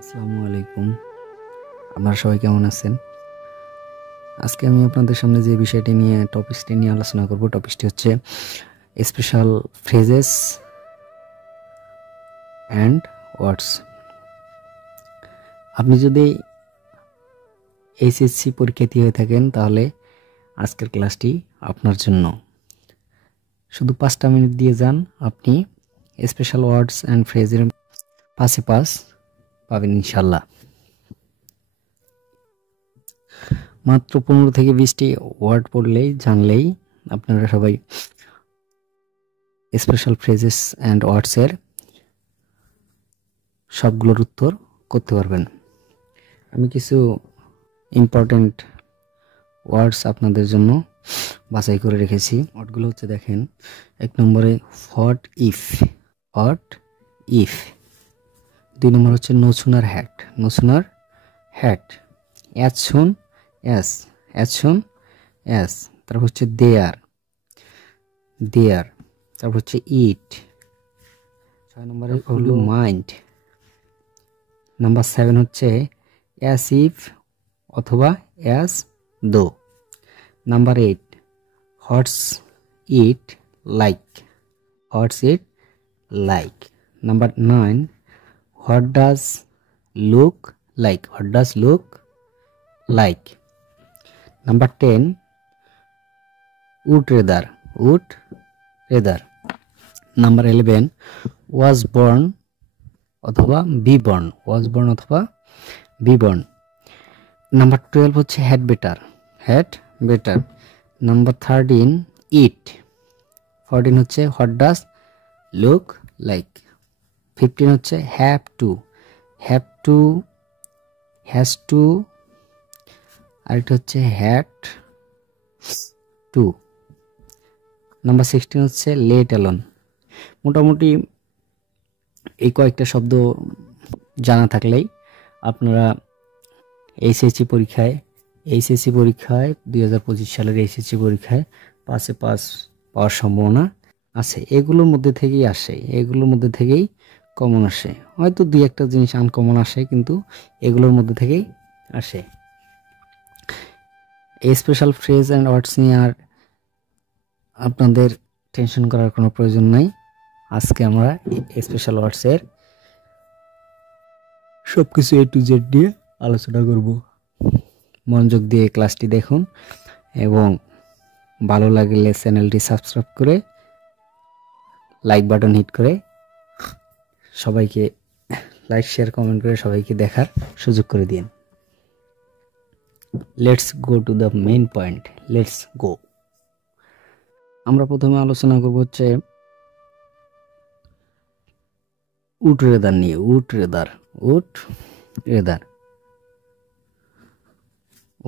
আসসালামু আলাইকুম। আপনারা সবাই কেমন আছেন? আজকে আমি আপনাদের সামনে যে বিষয়টি নিয়ে টপিকসটি নিয়ে আলোচনা করব, টপিকটি হচ্ছে স্পেশাল ফ্রেজেস অ্যান্ড ওয়ার্ডস। আপনি যদি এইচএসসি পরীক্ষার্থী হয়ে থাকেন তাহলে আজকের ক্লাসটি আপনার জন্য। শুধু 5টা মিনিট দিয়ে যান, আপনি স্পেশাল ওয়ার্ডস অ্যান্ড ফ্রেজের পাশে পাস পাবেন ইনশাল্লাহ। মাত্র 15 থেকে 20টি ওয়ার্ড পড়লেই জানলেই আপনারা সবাই স্পেশাল ফ্রেজেস অ্যান্ড ওয়ার্ডসের সবগুলোর উত্তর করতে পারবেন। আমি কিছু ইম্পর্টেন্ট ওয়ার্ডস আপনাদের জন্য বাছাই করে রেখেছি। ওয়ার্ডগুলো হচ্ছে দেখেন, 1 নম্বরে হোয়াট ইফ, হোয়াট ইফ। 2 নম্বর হচ্ছে no sooner had, no sooner had. As soon as, as soon as. তারপর হচ্ছে দেয়ার, দেয়ার। তারপর হচ্ছে ইট। 6 নম্বরে হলো মাইন্ড। নাম্বার 7 হচ্ছে অ্যাজ ইফ অথবা as though. Number 8 what's it like, what's it like. Number 9 what does look like, what does look like. Number 10 would rather, would rather. Number 11 was born অথবা be born, was born অথবা be born. Number 12 হচ্ছে had better, had better. Number 13 it. 14 হচ্ছে what does look like. 15 হচ্ছে have to, have to, has to. আরেকটা হচ্ছে had to. Number 16 হচ্ছে let alone. মোটামুটি এই কয়েকটা শব্দ জানা থাকলেই আপনারা এইচএসসি পরীক্ষায় 2025 সালের এইচএসসি পরীক্ষায় পাশে পাস পাওয়ার সম্ভাবনা আছে। এগুলোর মধ্যে থেকেই আসে, এগুলোর মধ্যে থেকেই কমন আসে। হয়তো 2-1টা জিনিস আনকমন আসে, কিন্তু এগুলোর মধ্যে থেকেই আসে। এই স্পেশাল ফ্রেজ অ্যান্ড ওয়ার্ডস নিয়ে আর আপনাদের টেনশন করার কোনো প্রয়োজন নাই। আজকে আমরা স্পেশাল ওয়ার্ডসের সবকিছু A to Z নিয়ে আলোচনা করব। মনোযোগ দিয়ে ক্লাসটি দেখুন এবং ভালো লাগলে চ্যানেলটি সাবস্ক্রাইব করে লাইক বাটন হিট করে সবাইকে লাইক শেয়ার কমেন্ট করে সবাইকে দেখার সুযোগ করে দিন। Let's go to the main point, let's go. আমরা প্রথমে আলোচনা করব হচ্ছে উড রেদার নিয়ে। Would rather, would rather,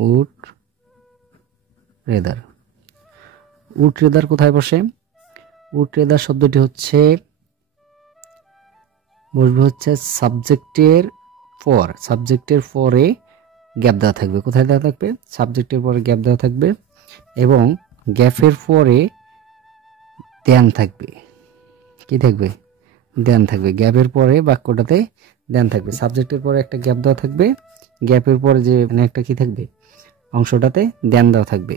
would rather. Would rather কোথায় বসে? উড রেদার শব্দটি হচ্ছে বসবে হচ্ছে সাবজেক্টের পর, সাবজেক্টের পরে গ্যাপ দেওয়া থাকবে। কোথায় দেওয়া থাকবে? সাবজেক্টের পরে গ্যাপ দেওয়া থাকবে এবং গ্যাপের পরে দেন থাকবে। কি থাকবে? দেন থাকবে। গ্যাপের পরে বাক্যটাতে দেন থাকবে। সাবজেক্টের পরে একটা গ্যাপ দেওয়া থাকবে, গ্যাপের পরে যে একটা কি থাকবে, অংশটাতে দেন দেওয়া থাকবে।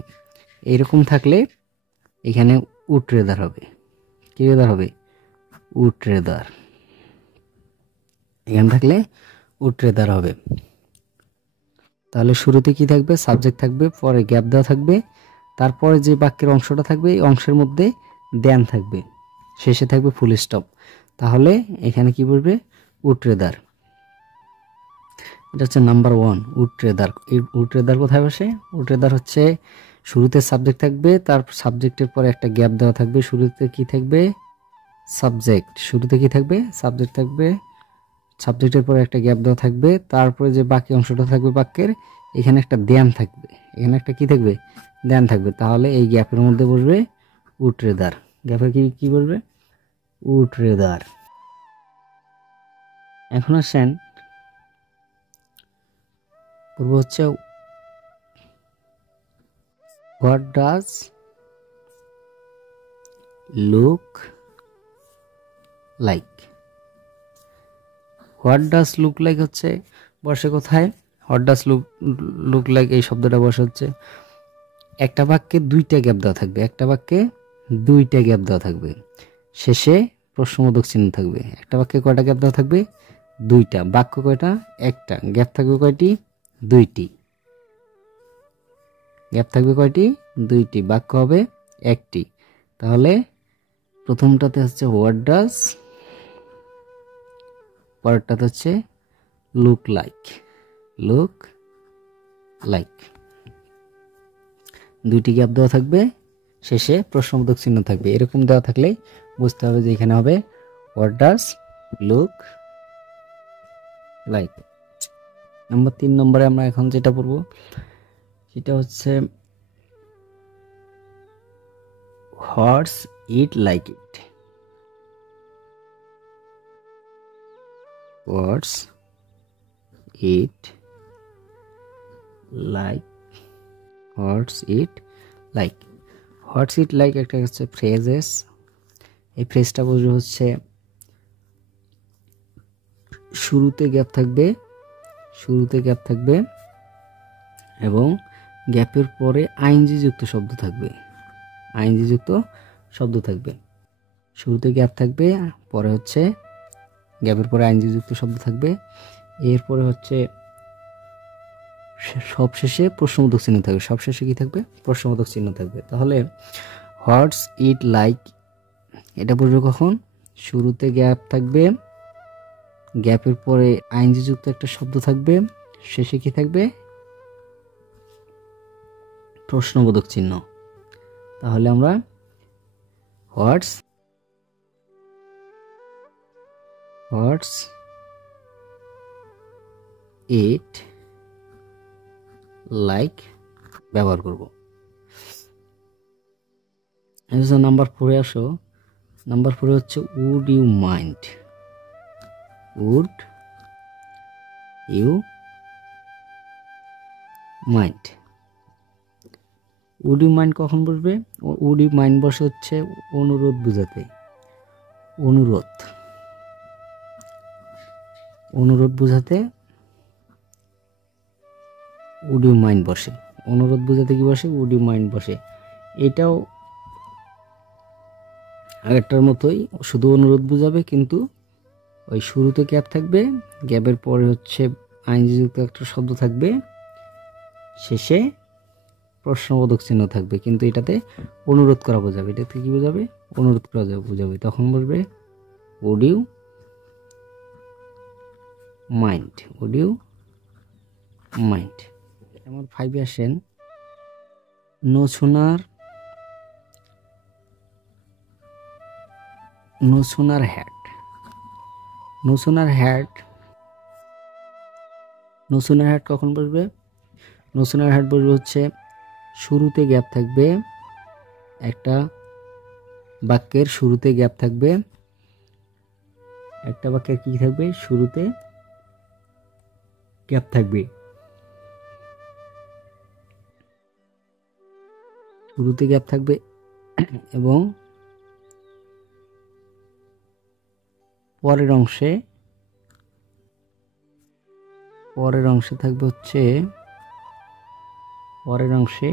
এইরকম থাকলে এখানে উড রেদার হবে। কি রেদার হবে? Would rather. এখানে থাকলে উড রেদার হবে। তাহলে শুরুতে কি থাকবে? সাবজেক্ট থাকবে, পরে গ্যাপ দেওয়া থাকবে, তারপরে যে বাক্যের অংশটা থাকবে এই অংশের মধ্যে দেন থাকবে, শেষে থাকবে ফুল স্টপ। তাহলে এখানে কি বলবে? Would rather. এটা হচ্ছে নাম্বার 1, উড রেদার। এই উড রেদার কোথায় বসে? উড রেদার হচ্ছে শুরুতে সাবজেক্ট থাকবে, তার সাবজেক্টের পরে একটা গ্যাপ দেওয়া থাকবে। শুরুতে কি থাকবে? সাবজেক্ট। শুরুতে কি থাকবে? সাবজেক্ট থাকবে, সাবজেক্টের পরে একটা গ্যাপ দেওয়া থাকবে, তারপরে যে বাকি অংশটা থাকবে বাক্যের এখানে একটা দেন থাকবে, এখানে একটা কি থাকবে? দেন থাকবে। তাহলে এই গ্যাপের মধ্যে বসবে উড রেদার। গ্যাপে কি বলবে? Would rather. এখন আসেন পূর্ব হচ্ছে what does look like. What does look like হচ্ছে বসে কোথায়? হোয়াট ডাজ লুক লাইক এই শব্দটা বসে হচ্ছে একটা বাক্যে দুইটা গ্যাপ দেওয়া থাকবে, একটা বাক্যে দুইটা গ্যাপ দেওয়া থাকবে, শেষে প্রশ্নবোধক চিহ্ন থাকবে। একটা বাক্যে কয়টা গ্যাপ দেওয়া থাকবে? দুইটা। বাক্য কয়টা? একটা। গ্যাপ থাকবে কয়টি? দুইটি। গ্যাপ থাকবে কয়টি? দুইটি। বাক্য হবে একটি। তাহলে প্রথমটাতে হচ্ছে হোয়াট ডাজ, পরেরটাতে হচ্ছে লুক লাইক। লুক লাইক, দুইটি গ্যাপ দেওয়া থাকবে, শেষে প্রশ্নবোধক চিহ্ন থাকবে। এরকম দেওয়া থাকলে বুঝতে হবে যে এখানে হবে what does look like. Number 3 নম্বরে আমরা এখন যেটা পড়ব সেটা হচ্ছে what's it like it. What's it like, what's it like. What's it like একটা হচ্ছে ফ্রেজেস। এই ফ্রেজটা বুঝবে হচ্ছে শুরুতে গ্যাপ থাকবে, শুরুতে গ্যাপ থাকবে এবং গ্যাপের পরে আইএনজি যুক্ত শব্দ থাকবে, আইএনজি যুক্ত শব্দ থাকবে। শুরুতে গ্যাপ থাকবে, পরে হচ্ছে গ্যাপের পরে আইএনজি যুক্ত শব্দ থাকবে, এরপরে হচ্ছে সবশেষে প্রশ্নবোধক চিহ্ন থাকবে। সবশেষে কি থাকবে? প্রশ্নবোধক চিহ্ন থাকবে। তাহলে হোয়াটস ইট লাইক এটা বলবো কখন? শুরুতে গ্যাপ থাকবে, গ্যাপের পরে আইএনজি যুক্ত একটা শব্দ থাকবে, শেষে কি থাকবে? প্রশ্নবোধক চিহ্ন। তাহলে আমরা হোয়াটস ইট লাইক ব্যবহার করব। নাম্বার 4-এ আসো। নাম্বার 4-এ হচ্ছে would you mind. Would you mind. Would you mind কখন বসবে? উড ইউ মাইন্ড বসে হচ্ছে অনুরোধ বুঝাতে। অনুরোধ, অনুরোধ বুঝাতে উড ইউ মাইন্ড বসে। অনুরোধ বুঝাতে কি বসে? উড ইউ মাইন্ড বসে। এটাও আগেরটার মতোই, শুধু অনুরোধ বুঝাবে, কিন্তু ওই শুরুতে গ্যাপ থাকবে, গ্যাপের পরে হচ্ছে আইএনজি যুক্ত একটা শব্দ থাকবে, শেষে প্রশ্নবোধক চিহ্ন থাকবে, কিন্তু এটাতে অনুরোধ করা বোঝাবে। এটাতে কি বোঝাবে? অনুরোধ করা বোঝাবে। তখন বলবে would you mind. Would you mind. আমার 5-এ আসেন। No sooner had. No sooner had কখন বসবে? নো সুনার হ্যাড বসবে হচ্ছে শুরুতে গ্যাপ থাকবে, একটা বাক্যের শুরুতে গ্যাপ থাকবে, একটা বাক্যের কি থাকবে? শুরুতে গ্যাপ থাকবে, শুরুতে গ্যাপ থাকবে এবং পরের অংশে থাকবে হচ্ছে পরের অংশে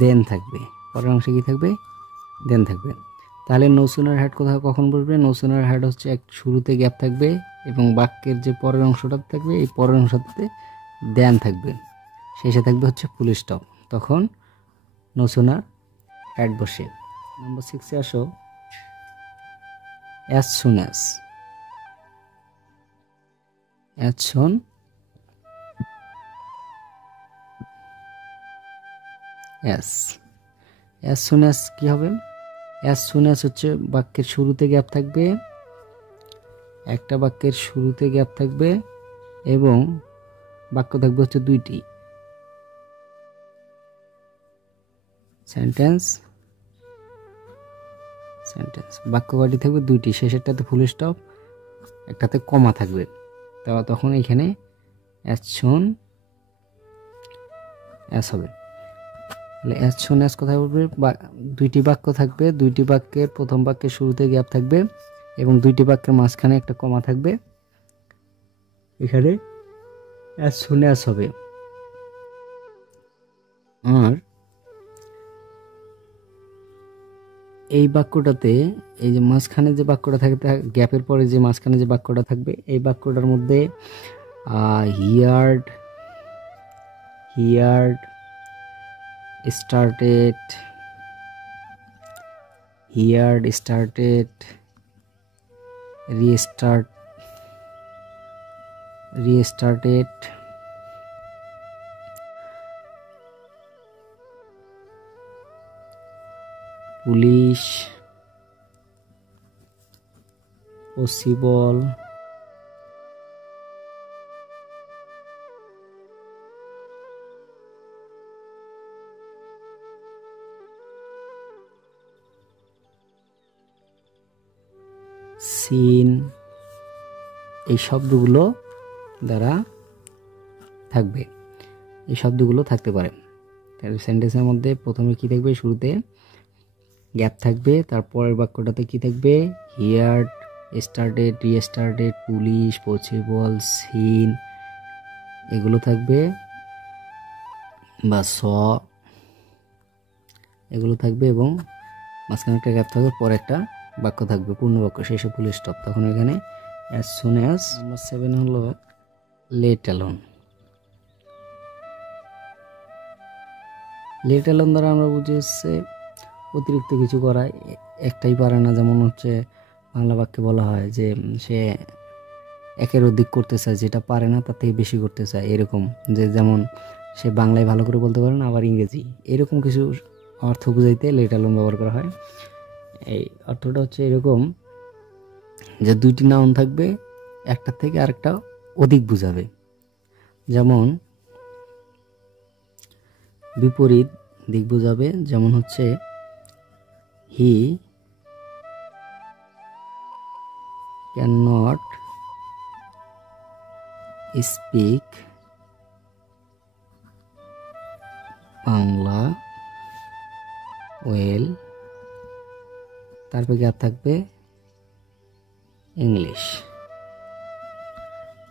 দেন থাকবে। পরের অংশে কি থাকবে? দেন থাকবে। তাহলে নো সুনার হ্যাড কোথাও কখন বসবে? নো সুনার হ্যাড হচ্ছে এক শুরুতে গ্যাপ থাকবে এবং বাক্যের যে পরের অংশটা থাকবে, এই পরের অংশটাতে দেন থাকবে, শেষে থাকবে হচ্ছে ফুল স্টপ। তখন নো সুনার হ্যাড বসে। নাম্বার 6-এ আসো। As soon as. As soon as কি হবে? অ্যাজ সুন অ্যাজ হচ্ছে বাক্যের শুরুতে গ্যাপ থাকবে, একটা বাক্যের শুরুতে গ্যাপ থাকবে এবং বাক্য থাকবে হচ্ছে দুইটি। সেন্টেন্স বাক্য কয়টি থাকবে? দুইটি। শেষেরটাতে ফুল স্টপ, একটাতে কমা থাকবে। তখন এখানে অ্যাজ সুন অ্যাজ হবে। তাহলে অ্যাজ সুন অ্যাজ কোথায় বলবে? দুইটি বাক্য থাকবে, দুইটি বাক্যের প্রথম বাক্যের শুরুতে গ্যাপ থাকবে এবং দুইটি বাক্যের মাঝখানে একটা কমা থাকবে। এখানে অ্যাজ সুন অ্যাজ হবে। আর এই বাক্যটাতে এই যে মাঝখানে যে বাক্যটা থাকবে, গ্যাপের পরে যে মাঝখানে যে বাক্যটা থাকবে, এই বাক্যটার মধ্যে heard started restarted police possible scene, এই শব্দগুলো দ্বারা থাকবে, এই শব্দগুলো থাকতে পারে। তাহলে সেন্টেন্সের মধ্যে প্রথমে কি থাকবে? শুরুতে গ্যাপ থাকবে, তারপরের বাক্যটাতে কি থাকবে? Heard, started, restarted, police, possible, seen এগুলো থাকবে, বা স এগুলো থাকবে, এবং মাঝখানে একটা গ্যাপ থাকবে, পরে একটা বাক্য থাকবে, পূর্ণ বাক্য, শেষে ফুল স্টপ। তখন এখানে অ্যাজ সুন অ্যাজ। নাম্বার 7 হলো লেট অ্যালোন। লেট অ্যালোন দ্বারা আমরা বুঝি হচ্ছে অতিরিক্ত কিছু করা, একটাই পারে না। যেমন হচ্ছে বাংলা বাক্যে বলা হয় যে সে একের অধিক করতে চায়, যেটা পারে না তার থেকে বেশি করতে চায়, এরকম। যে যেমন সে বাংলায় ভালো করে বলতে পারে না, আবার ইংরেজি, এরকম কিছু অর্থ বুঝাইতে লেট অ্যালোন ব্যবহার করা হয়। এই অর্থটা হচ্ছে এরকম যে দুইটি নাউন থাকবে, একটা থেকে আরেকটা অধিক বুঝাবে। যেমন বিপরীত দিক বুঝাবে, যেমন হচ্ছে হি can not speak Bangla well, তারপর গ্যাপ থাকবে ইংলিশ।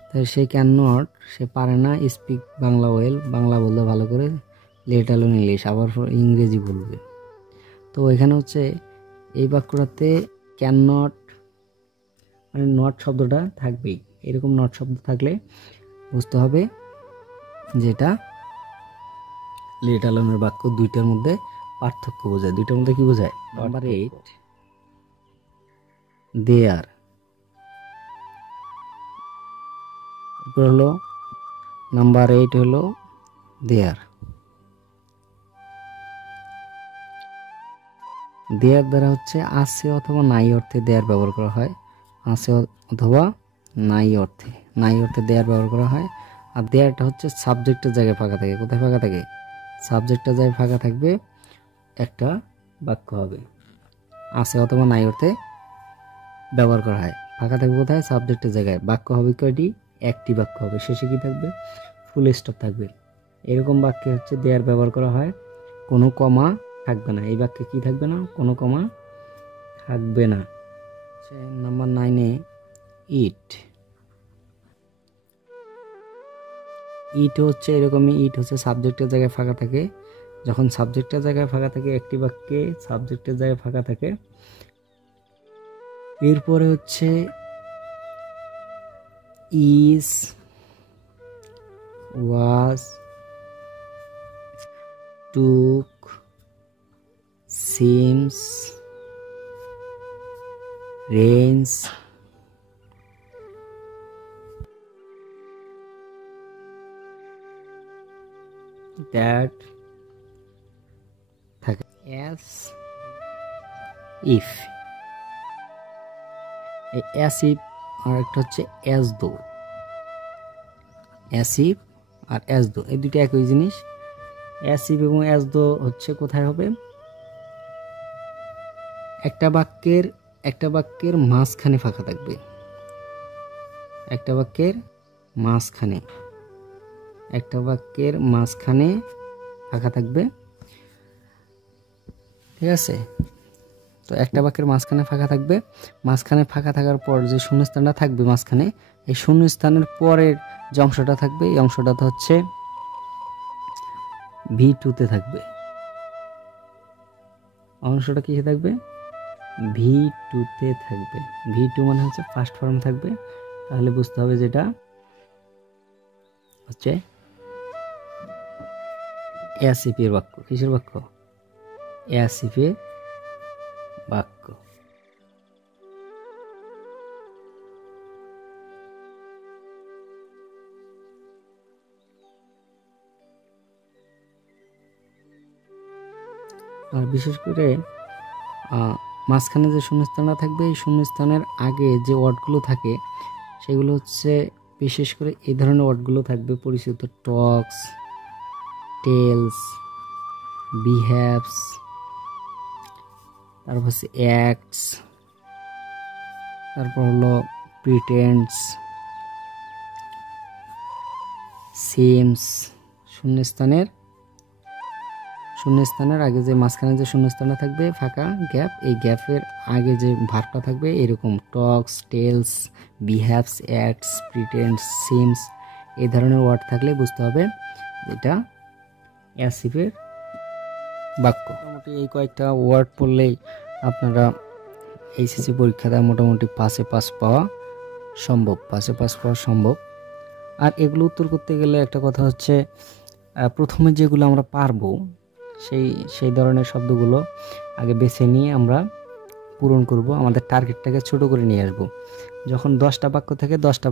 তাই সে ক্যান নট, সে পারে না, স্পিক বাংলা ওয়েল, বাংলা বলতে ভালো করে, লেট অ্যালোন ইংলিশ, আবার ইংরেজি বলবে। তো এখানে হচ্ছে এই বাক্যটাতে ক্যান নট মানে নট শব্দটা থাকবেই। এরকম নট শব্দ থাকলে বুঝতে হবে যেটা লেট অ্যালোনের বাক্য, দুইটার মধ্যে পার্থক্য বোঝায়। দুইটার মধ্যে কি বোঝায়? নাম্বার 8 দেয়ার, হলো নাম্বার 8 হলো দেয়ার। দেয়ার দ্বারা হচ্ছে আছে অথবা নাই অর্থে দেয়ার ব্যবহার করা হয়, আছে অথবা নাই অর্থে, নাই অর্থে দেয়ার ব্যবহার করা হয়। আর দেয়ারটা হচ্ছে সাবজেক্টের জায়গায় ফাঁকা থাকে। কোথায় ফাঁকা থাকে? সাবজেক্টের জায়গায় ফাঁকা থাকবে, একটা বাক্য হবে। আছে অথবা নাই অর্থে ব্যবহার করা হয়, ফাঁকা থাকবে কোথায়? সাবজেক্টের জায়গায়। বাক্য হবে কয়টি? একটি বাক্য হবে, শেষে কি থাকবে? ফুল স্টপ থাকবে। এরকম বাক্যে হচ্ছে দেয়ার ব্যবহার করা হয়, কোনো কমা থাকবে না। এই বাক্যে কি থাকবে না? কোনো কমা থাকবে না। নাম্বার 9 ইট। ইট হচ্ছে এরকমই, ইট হচ্ছে সাবজেক্টের জায়গায় ফাঁকা থাকে। যখন সাবজেক্টের জায়গায় ফাঁকা থাকে, একটি বাক্যে সাবজেক্টের জায়গায় ফাঁকা থাকে, এরপরে হচ্ছে is, was, took, seems, range, that থাকে। অ্যাস, ইফ, এই অ্যাস ইফ আর একটা হচ্ছে as though. As if R as though এই দুটো একই জিনিস। অ্যাস ইফ এবং অ্যাজ দো হচ্ছে কোথায় হবে? একটা বাক্যের মাঝখানে ফাঁকা থাকবে, একটা বাক্যের মাঝখানে ফাঁকা থাকবে। ঠিক আছে। তো একটা বাক্যের মাঝখানে ফাঁকা থাকবে, মাঝখানে ফাঁকা থাকার পর যে শূন্যস্থানটা থাকবে মাঝখানে, এই শূন্যস্থানের পরের যে অংশটা থাকবে এই অংশটা তো হচ্ছে V2-তে থাকবে। অংশটা কিসে থাকবে? V2-তে থাকবে। V2 মানে হচ্ছে ফার্স্ট ফর্ম থাকবে, তাহলে বুঝতে হবে যেটা হচ্ছে অ্যাসিফের বাক্য। কিসের বাক্য? অ্যাসিফের বাক্য। আর বিশেষ করে মাঝখানে যে শূন্যস্থানটা থাকবে এই শূন্যস্থানের আগে যে ওয়ার্ডগুলো থাকে সেগুলো হচ্ছে বিশেষ করে এই ধরনের ওয়ার্ডগুলো থাকবে পরিচিত: টক্স, টেলস, বিহেভস, তারপর হচ্ছে অ্যাক্টস, তারপর হলো প্রিটেন্ডস, সিমস। শূন্যস্থানের আগে যে মাঝখানে যে শূন্যস্থানটা থাকবে ফাঁকা গ্যাপ, এই গ্যাপের আগে যে ভার্বটা থাকবে এরকম talks, tells, behaves, acts, pretends, seems, এই ধরনের ওয়ার্ড থাকলে বুঝতে হবে এটা অ্যাসিফের বাক্য। মোটামুটি এই কয়েকটা ওয়ার্ড পড়লেই আপনারা এইচএসসি পরীক্ষাটা মোটামুটি পাসে পাস পাওয়া সম্ভব। আর এগুলো উত্তর করতে গেলে একটা কথা হচ্ছে, প্রথমে যেগুলো আমরা পারবো সেই ধরনের শব্দগুলো আগে বেছে নিয়ে আমরা পূরণ করব, আমাদের টার্গেটটাকে ছোট করে নিয়ে আসব। যখন 10টা বাক্য থাকে 10টা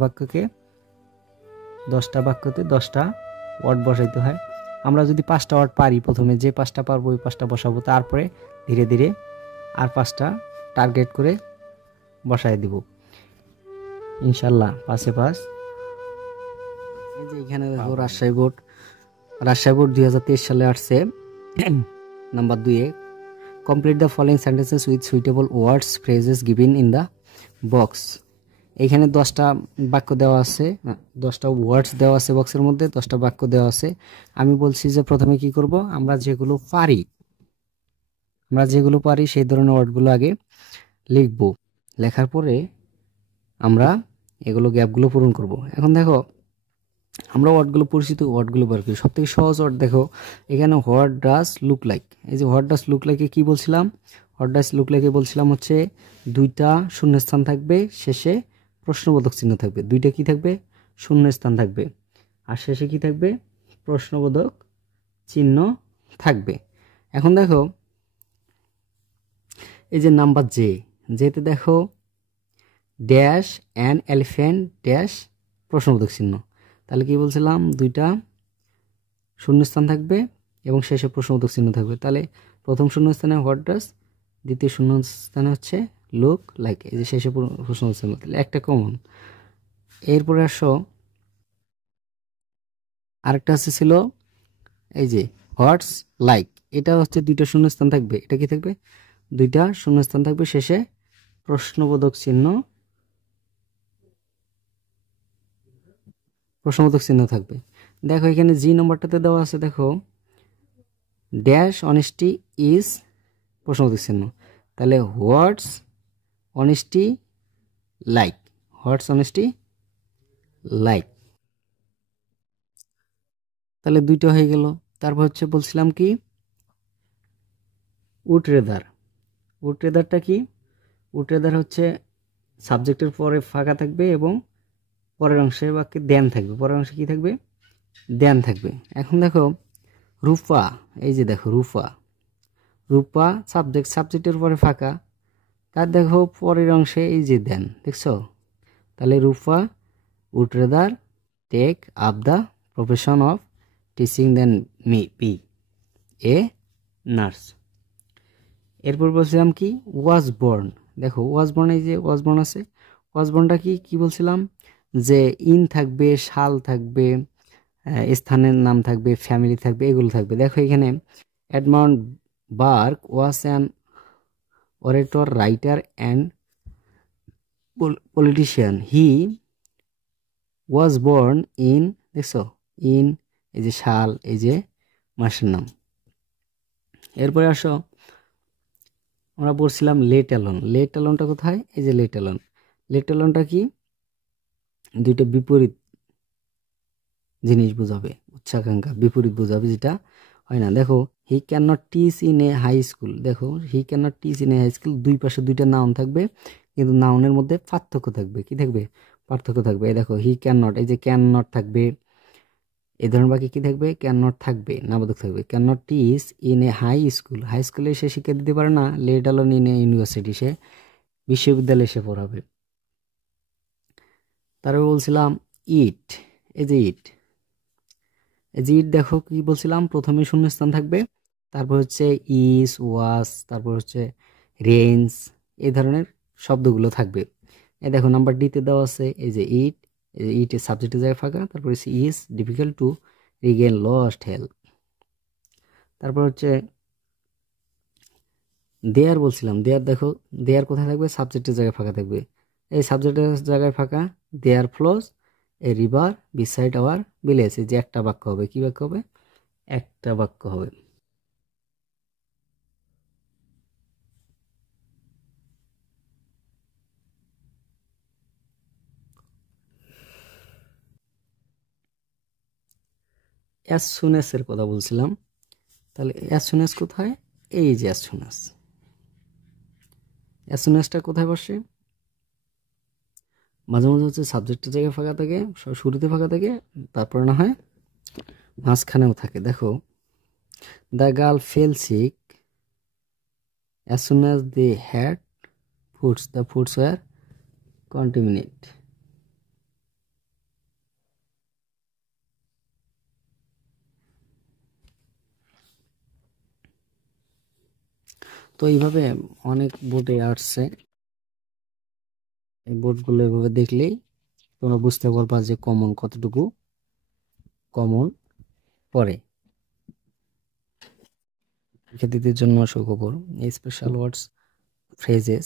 বাক্যতে 10টা ওয়ার্ড বসাইতে হয়। আমরা যদি 5টা ওয়ার্ড পারি, প্রথমে যে 5টা পারবো ওই 5টা বসাবো, তারপরে ধীরে ধীরে আর 5টা টার্গেট করে বসাই দিব, ইনশাল্লাহ পাসে পাস। এই যে এখানে দেখো রাজশাহী বোর্ড 2023 সালে আসছে নাম্বার 2-এ, complete the following sentences with suitable words phrases given in the box. এখানে 10টা বাক্য দেওয়া আছে, 10টা ওয়ার্ডস দেওয়া আছে বক্সের মধ্যে, 10টা বাক্য দেওয়া আছে। আমি বলছি যে প্রথমে কি করব, আমরা যেগুলো পারি সেই ধরনের ওয়ার্ডগুলো আগে লিখব, লেখার পরে আমরা এগুলো গ্যাপগুলো পূরণ করব। এখন দেখো আমরা ওয়ার্ডগুলো পরিচিত ওয়ার্ডগুলো বার করি। সব থেকে সহজ ওয়ার্ড দেখো এখানে, হোয়াট ডাজ লুক লাইক। এই যে হোয়াট ডাজ লুক লাইকে কি বলছিলাম? হোয়াট ডাজ লুক লাইকে বলছিলাম হচ্ছে 2টা শূন্যস্থান থাকবে, শেষে প্রশ্নবোধক চিহ্ন থাকবে। 2টা কি থাকবে? শূন্যস্থান থাকবে, আর শেষে কি থাকবে? প্রশ্নবোধক চিহ্ন থাকবে। এখন দেখো এই যে নাম্বার যেতে দেখো ড্যাশ অ্যান এলিফ্যান্ট ড্যাশ প্রশ্নবোধক চিহ্ন। তাহলে কি বলছিলাম? 2টা শূন্যস্থান থাকবে এবং শেষে প্রশ্নবোধক চিহ্ন থাকবে। তাহলে প্রথম শূন্যস্থানে হোয়াট ডাজ, দ্বিতীয় শূন্যস্থানে হচ্ছে লুক লাইক, এই যে শেষে প্রশ্নবোধক চিহ্ন। তাহলে একটা কমন। এরপরে আসো আরেকটা ছিল এই যে হোয়াটস লাইক, এটা হচ্ছে 2টা শূন্যস্থান থাকবে। এটা কি থাকবে? 2টা শূন্যস্থান থাকবে, শেষে প্রশ্নবোধক চিহ্ন থাকবে। দেখো এখানে জি নম্বরটাতে দেওয়া আছে, দেখো ড্যাশ অনেস্টি ইজ প্রশ্নবোধক চিহ্ন। তাহলে হোয়াটস অনেস্টি লাইক, তাহলে 2টা হয়ে গেল। তারপর হচ্ছে বলছিলাম কি, উড রেদারটা কি? উড রেদার হচ্ছে সাবজেক্টের পরে ফাঁকা থাকবে এবং পরের অংশে বাক্যে দেন থাকবে। পরের অংশে কি থাকবে? দেন থাকবে। এখন দেখো রূপা, এই যে দেখো রূপা সাবজেক্টের পরে ফাঁকা, তার দেখো পরের অংশে এই যে দেন, দেখছো? তাহলে Rupa would rather take up the profession of teaching than be a nurse. এরপর বলছিলাম কি, ওয়াজ বর্ন। দেখো ওয়াজ বর্ন, এই যে ওয়াজ বর্ন আছে, ওয়াজ বর্নটা কি বলছিলাম? যে ইন থাকবে, শাল থাকবে, স্থানের নাম থাকবে, ফ্যামিলি থাকবে, এগুলো থাকবে। দেখো এখানে Edmund Burke was an orator, writer and politician. He was born in, দেখছো ইন, এই যে শাল, এই যে মাসের নাম। এরপরে আসো আমরা বলছিলাম লেট অ্যালোন। লেট অ্যালোনটা কোথায়? এই যে লেট অ্যালোন। লেট অ্যালোনটা কি? দুইটা বিপরীত জিনিস বোঝাবে, উচ্চাকাঙ্ক্ষা বিপরীত বোঝাবে, যেটা হয় না। দেখো, he can not teach in a high school. দেখো, he can not teach in a high school, দুই পাশে দুইটা নাউন থাকবে, কিন্তু নাউনের মধ্যে পার্থক্য থাকবে। কি থাকবে? পার্থক্য থাকবে। এই দেখো, হি ক্যান নট, এই যে ক্যান নট থাকবে, এই ধরনের বাকি কি থাকবে? ক্যান নট থাকবে, নাবোধক থাকবে। Can not teach in a high school, high স্কুলে সে শিক্ষা দিতে পারে না। Let alone in a university, সে বিশ্ববিদ্যালয়ে সে পড়াবে। তারপরে বলছিলাম ইট, এই যে ইট, এই যে ইট দেখো কি বলছিলাম, প্রথমে শূন্যস্থান থাকবে, তারপর হচ্ছে ইস, ওয়াস, তারপর হচ্ছে রেঞ্জ, এই ধরনের শব্দগুলো থাকবে। এই দেখো নাম্বার ডিতে দেওয়া আছে, এই যে ইট, এই যে ইটের সাবজেক্টের জায়গায় ফাঁকা, তারপর হচ্ছে is difficult to regain lost help. তারপর হচ্ছে দেয়ার বলছিলাম, দেয়ার দেখো, দেয়ার কোথায় থাকবে? সাবজেক্টের জায়গায় ফাঁকা থাকবে। এই সাবজেক্টের জায়গায় ফাঁকা, there flows a river beside our village, এই যে একটা বাক্য হবে। কি বাক্য হবে? একটা বাক্য হবে। অ্যাজ সুন অ্যাজ এর কথা বলছিলাম, তাহলে অ্যাজ সুন অ্যাজ কোথায়? এই যে as soon as, as soon অ্যাজটা কোথায় বসে? মাঝে মাঝে হচ্ছে সাবজেক্টের জায়গায় ফাঁকা থাকে, শুরুতে ফাঁকা থাকে, তারপরে না হয় মাঝখানেও থাকে। দেখো, the girl fell sick as soon as they had foods, the foods were contaminate. তো এইভাবে অনেক বোর্ডে আসছে, এই বোর্ডগুলো এভাবে দেখলেই তোমরা বুঝতে পারবা যে কমন কতটুকু কমন পড়ে। শিক্ষার্থীদের জন্য সুখবর, এই স্পেশাল ওয়ার্ডস ফ্রেজেস,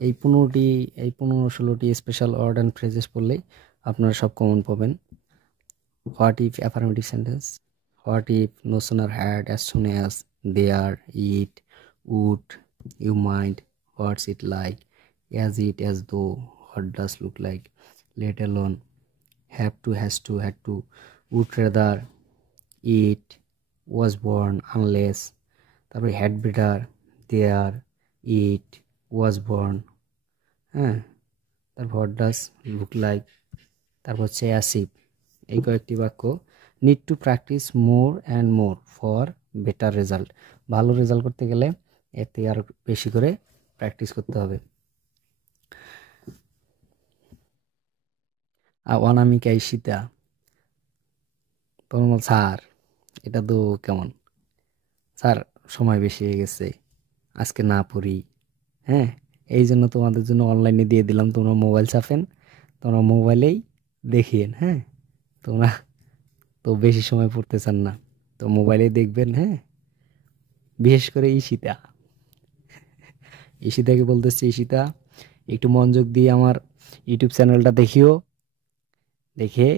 এই 15-16টি স্পেশাল ওয়ার্ড অ্যান্ড ফ্রেজেস পড়লেই আপনারা সব কমন পাবেন। What if affirmative sentence, what if, no sooner had, as soon as, there, it, would, you mind, what's it like, as it, as though, what does look like, let alone, have to, has to, had to, would rather, it, was born, unless, তারপরে had better, there, it, was born, হ্যাঁ, তারপর what does look like, তারপর হচ্ছে অ্যাসিভ। এই কয়েকটি বাক্য need to practice more and more for better result. ভালো result করতে গেলে এর থেকে আরও বেশি করে প্র্যাকটিস করতে হবে। অনামিকা ঈশিতা, তখন স্যার এটা তো কেমন, স্যার সময় বেশি হয়ে গেছে, আজকে না পড়ি। হ্যাঁ, এই জন্য তোমাদের জন্য অনলাইনে দিয়ে দিলাম, তোমরা মোবাইল চাপেন, তোমরা মোবাইলেই দেখিয়েন। হ্যাঁ, তোমরা তো বেশি সময় পড়তে চান না, তো মোবাইলেই দেখবেন। হ্যাঁ, বিশেষ করে ঈশিতা, ঈশিতাকে বলতেছি, ঈশিতা একটু মনোযোগ দিয়ে আমার ইউটিউব চ্যানেলটা দেখিও, দেখে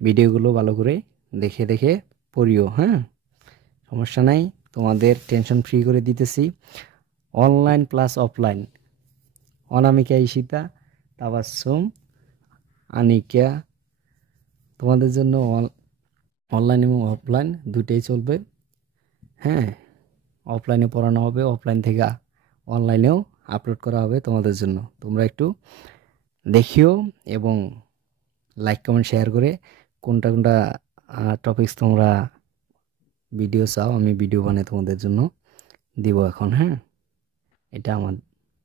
ভিডিওগুলো ভালো করে দেখে দেখে পড়িও। হ্যাঁ, সমস্যা নাই, তোমাদের টেনশন ফ্রি করে দিতেছি। অনলাইন প্লাস অফলাইন, অনামিকা, ঈশিতা, তাবাসসুম, আনিকা, তোমাদের জন্য অনলাইন এবং অফলাইন দুটেই চলবে। হ্যাঁ, অফলাইনে পড়ানো হবে, অফলাইন থেকে অনলাইনেও আপলোড করা হবে তোমাদের জন্য। তোমরা একটু দেখিও এবং লাইক কমেন্ট শেয়ার করে কোনটা কোনটা টপিকস তোমরা ভিডিও চাও, আমি ভিডিও বানিয়ে তোমাদের জন্য দিব এখন। হ্যাঁ, এটা আমার